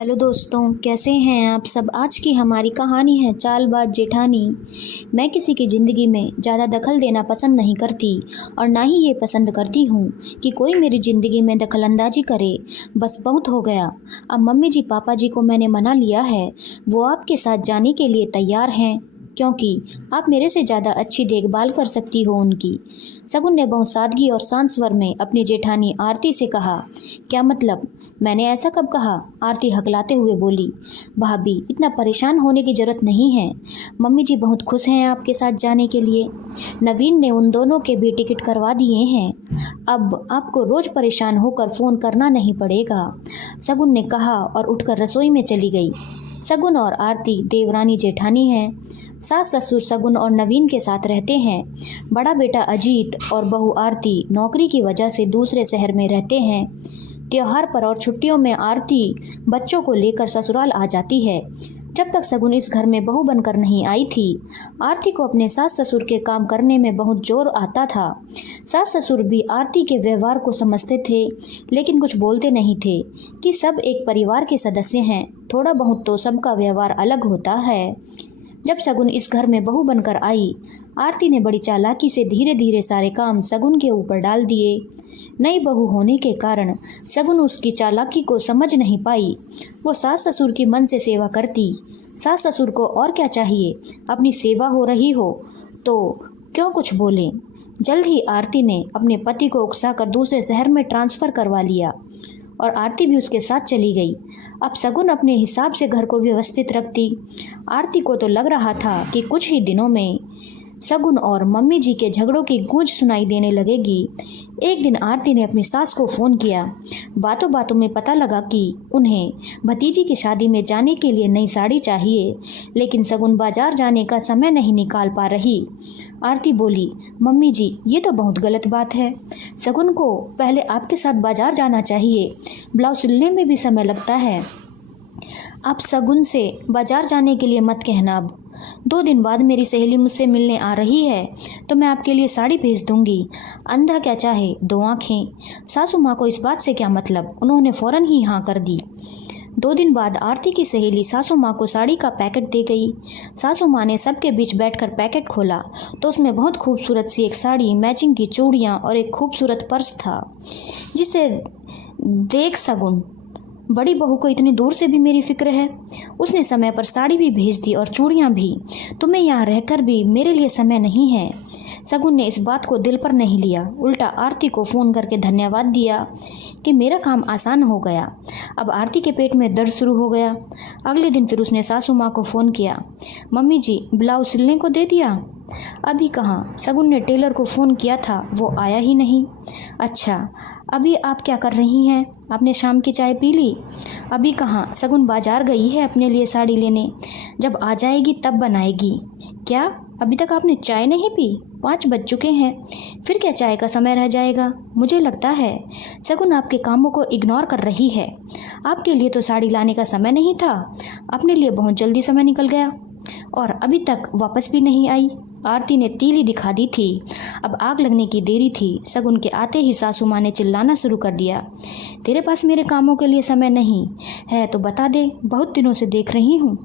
Hello दोस्तों, कैसे हैं आप सब। आज की हमारी कहानी है चालबाज जेठानी। मैं किसी की ज़िंदगी में ज़्यादा दखल देना पसंद नहीं करती और ना ही ये पसंद करती हूँ कि कोई मेरी ज़िंदगी में दखलंदाजी करे। बस बहुत हो गया। अब मम्मी जी पापा जी को मैंने मना लिया है। वो आपके साथ जाने के लिए तैयार हैं क्योंकि आप मेरे से ज़्यादा अच्छी देखभाल कर सकती हो उनकी। शगुन ने बहुत सादगी और शांत स्वर में अपनी जेठानी आरती से कहा। क्या मतलब? मैंने ऐसा कब कहा? आरती हकलाते हुए बोली। भाभी, इतना परेशान होने की ज़रूरत नहीं है। मम्मी जी बहुत खुश हैं आपके साथ जाने के लिए। नवीन ने उन दोनों के भी टिकट करवा दिए हैं। अब आपको रोज़ परेशान होकर फ़ोन करना नहीं पड़ेगा, शगुन ने कहा और उठकर रसोई में चली गई। शगुन और आरती देवरानी जेठानी हैं। सास ससुर शगुन और नवीन के साथ रहते हैं। बड़ा बेटा अजीत और बहू आरती नौकरी की वजह से दूसरे शहर में रहते हैं। त्योहार पर और छुट्टियों में आरती बच्चों को लेकर ससुराल आ जाती है। जब तक शगुन इस घर में बहू बनकर नहीं आई थी, आरती को अपने सास ससुर के काम करने में बहुत जोर आता था। सास ससुर भी आरती के व्यवहार को समझते थे, लेकिन कुछ बोलते नहीं थे कि सब एक परिवार के सदस्य हैं। थोड़ा बहुत तो सबका व्यवहार अलग होता है। जब शगुन इस घर में बहू बनकर आई, आरती ने बड़ी चालाकी से धीरे धीरे सारे काम शगुन के ऊपर डाल दिए। नई बहू होने के कारण शगुन उसकी चालाकी को समझ नहीं पाई। वो सास ससुर की मन से सेवा करती। सास ससुर को और क्या चाहिए? अपनी सेवा हो रही हो तो क्यों कुछ बोले। जल्द ही आरती ने अपने पति को उकसाकर दूसरे शहर में ट्रांसफ़र करवा लिया और आरती भी उसके साथ चली गई। अब शगुन अपने हिसाब से घर को व्यवस्थित रखती। आरती को तो लग रहा था कि कुछ ही दिनों में शगुन और मम्मी जी के झगड़ों की गूंज सुनाई देने लगेगी। एक दिन आरती ने अपनी सास को फ़ोन किया। बातों बातों में पता लगा कि उन्हें भतीजी की शादी में जाने के लिए नई साड़ी चाहिए, लेकिन शगुन बाजार जाने का समय नहीं निकाल पा रही। आरती बोली, मम्मी जी, ये तो बहुत गलत बात है। शगुन को पहले आपके साथ बाजार जाना चाहिए। ब्लाउज सिलने में भी समय लगता है। आप शगुन से बाजार जाने के लिए मत कहना। अब 2 दिन बाद मेरी सहेली मुझसे मिलने आ रही है तो मैं आपके लिए साड़ी भेज दूंगी। अंधा क्या चाहे दो आँखें। सासू माँ को इस बात से क्या मतलब? उन्होंने फ़ौरन ही हाँ कर दी। 2 दिन बाद आरती की सहेली सासू माँ को साड़ी का पैकेट दे गई। सासू माँ ने सबके बीच बैठकर पैकेट खोला तो उसमें बहुत खूबसूरत सी एक साड़ी, मैचिंग की चूड़ियाँ और एक खूबसूरत पर्स था, जिसे देख शगुन, बड़ी बहू को इतनी दूर से भी मेरी फिक्र है। उसने समय पर साड़ी भी भेज दी और चूड़ियाँ भी। तुम्हें यहाँ रहकर भी मेरे लिए समय नहीं है। शगुन ने इस बात को दिल पर नहीं लिया, उल्टा आरती को फ़ोन करके धन्यवाद दिया कि मेरा काम आसान हो गया। अब आरती के पेट में दर्द शुरू हो गया। अगले दिन फिर उसने सासू माँ को फ़ोन किया। मम्मी जी, ब्लाउज सिलने को दे दिया? अभी कहाँ, शगुन ने टेलर को फ़ोन किया था, वो आया ही नहीं। अच्छा, अभी आप क्या कर रही हैं? आपने शाम की चाय पी ली? अभी कहाँ, शगुन बाजार गई है अपने लिए साड़ी लेने। जब आ जाएगी तब बनाएगी। क्या, अभी तक आपने चाय नहीं पी? 5 बज चुके हैं, फिर क्या चाय का समय रह जाएगा? मुझे लगता है शगुन आपके कामों को इग्नोर कर रही है। आपके लिए तो साड़ी लाने का समय नहीं था, अपने लिए बहुत जल्दी समय निकल गया और अभी तक वापस भी नहीं आई। आरती ने तीली दिखा दी थी। अब आग लगने की देरी थी। शगुन के आते ही सासू माँ ने चिल्लाना शुरू कर दिया, तेरे पास मेरे कामों के लिए समय नहीं है तो बता दे। बहुत दिनों से देख रही हूँ,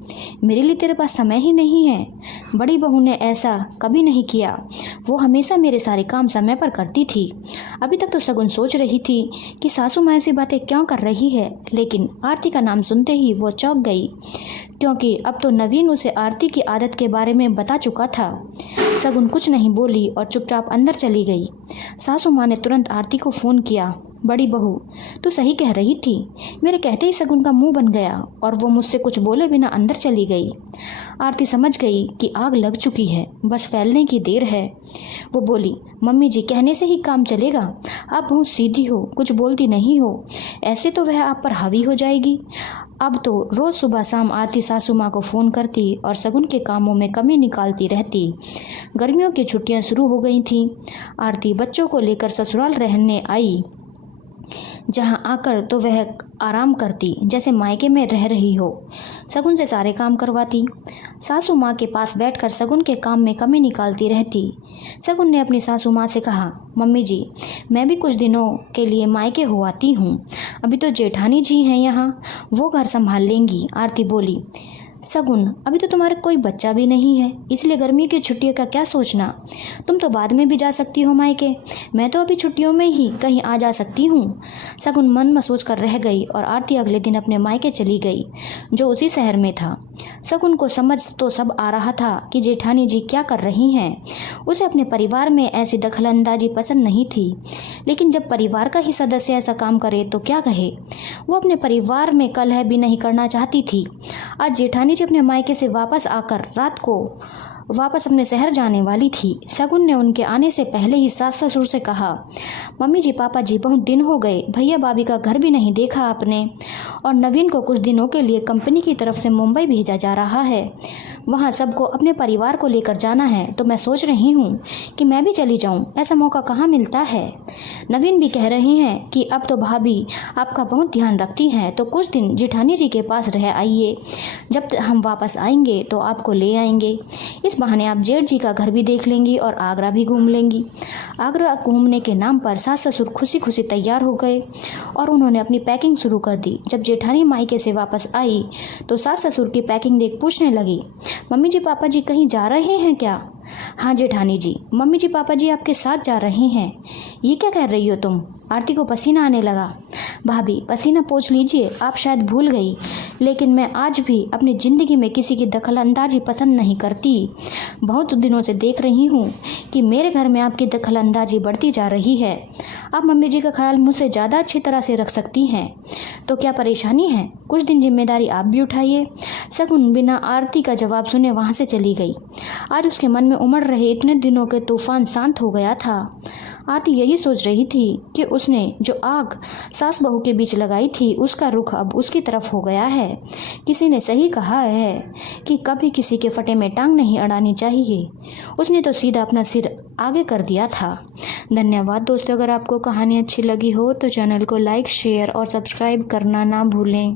मेरे लिए तेरे पास समय ही नहीं है। बड़ी बहू ने ऐसा कभी नहीं किया, वो हमेशा मेरे सारे काम समय पर करती थी। अभी तक तो शगुन सोच रही थी कि सासू माँ ऐसी बातें क्यों कर रही है, लेकिन आरती का नाम सुनते ही वो चौंक गई, क्योंकि अब तो नवीन उसे आरती की आदत के बारे में बता चुका था। शगुन कुछ नहीं बोली और चुपचाप अंदर चली गई। सासू माँ ने तुरंत आरती को फ़ोन किया। बड़ी बहू, तू सही कह रही थी। मेरे कहते ही शगुन का मुंह बन गया और वो मुझसे कुछ बोले बिना अंदर चली गई। आरती समझ गई कि आग लग चुकी है, बस फैलने की देर है। वो बोली, मम्मी जी, कहने से ही काम चलेगा? आप बहुत सीधी हो, कुछ बोलती नहीं हो। ऐसे तो वह आप पर हावी हो जाएगी। अब तो रोज़ सुबह शाम आरती सासू माँ को फ़ोन करती और शगुन के कामों में कमी निकालती रहती। गर्मियों की छुट्टियाँ शुरू हो गई थीं। आरती बच्चों को लेकर ससुराल रहने आई, जहाँ आकर तो वह आराम करती जैसे मायके में रह रही हो। शगुन से सारे काम करवाती। सासू माँ के पास बैठकर शगुन के काम में कमी निकालती रहती। शगुन ने अपनी सासू माँ से कहा, मम्मी जी, मैं भी कुछ दिनों के लिए मायके हो आती हूँ। अभी तो जेठानी जी हैं यहाँ, वो घर संभाल लेंगी। आरती बोली। सगुन, अभी तो तुम्हारा कोई बच्चा भी नहीं है, इसलिए गर्मी की छुट्टियों का क्या सोचना। तुम तो बाद में भी जा सकती हो मायके, मैं तो अभी छुट्टियों में ही कहीं आ जा सकती हूँ। सगुन मन में सोच कर रह गई और आरती अगले दिन अपने मायके चली गई, जो उसी शहर में था। सगुन को समझ तो सब आ रहा था कि जेठानी जी क्या कर रही हैं। उसे अपने परिवार में ऐसी दखलंदाजी पसंद नहीं थी, लेकिन जब परिवार का ही सदस्य ऐसा काम करे तो क्या कहे। वो अपने परिवार में कलह भी नहीं करना चाहती थी। आज जेठानी जी अपने मायके से वापस आकर रात को वापस अपने शहर जाने वाली थी। सगुन ने उनके आने से पहले ही सास ससुर से कहा, मम्मी जी, पापा जी, बहुत दिन हो गए, भैया भाभी का घर भी नहीं देखा आपने, और नवीन को कुछ दिनों के लिए कंपनी की तरफ से मुंबई भेजा जा रहा है। वहाँ सबको अपने परिवार को लेकर जाना है, तो मैं सोच रही हूँ कि मैं भी चली जाऊँ। ऐसा मौका कहाँ मिलता है। नवीन भी कह रहे हैं कि अब तो भाभी आपका बहुत ध्यान रखती हैं, तो कुछ दिन जेठानी जी के पास रह आइए। जब हम वापस आएंगे तो आपको ले आएंगे। इस बहाने आप जेठ जी का घर भी देख लेंगी और आगरा भी घूम लेंगी। आगरा घूमने के नाम पर सास ससुर खुशी खुशी तैयार हो गए और उन्होंने अपनी पैकिंग शुरू कर दी। जब जेठानी मायके से वापस आई तो सास ससुर की पैकिंग देख पूछने लगी, मम्मी जी, पापा जी कहीं जा रहे हैं क्या। हाँ जेठानी जी, मम्मी जी पापा जी आपके साथ जा रहे हैं। ये क्या कह रही हो तुम। आरती को पसीना आने लगा। भाभी, पसीना पोंछ लीजिए, आप शायद भूल गई, लेकिन मैं आज भी अपनी ज़िंदगी में किसी की दखलंदाजी पसंद नहीं करती। बहुत दिनों से देख रही हूँ कि मेरे घर में आपकी दखलंदाजी बढ़ती जा रही है। आप मम्मी जी का ख्याल मुझसे ज़्यादा अच्छी तरह से रख सकती हैं, तो क्या परेशानी है। कुछ दिन जिम्मेदारी आप भी उठाइए। सगुन बिना आरती का जवाब सुने वहाँ से चली गई। आज उसके मन में उमड़ रहे इतने दिनों के तूफान शांत हो गया था। आरती यही सोच रही थी कि उसने जो आग सास बहू के बीच लगाई थी, उसका रुख अब उसकी तरफ हो गया है। किसी ने सही कहा है कि कभी किसी के फटे में टांग नहीं अड़ानी चाहिए। उसने तो सीधा अपना सिर आगे कर दिया था। धन्यवाद दोस्तों। अगर आपको कहानी अच्छी लगी हो तो चैनल को लाइक, शेयर और सब्सक्राइब करना ना भूलें।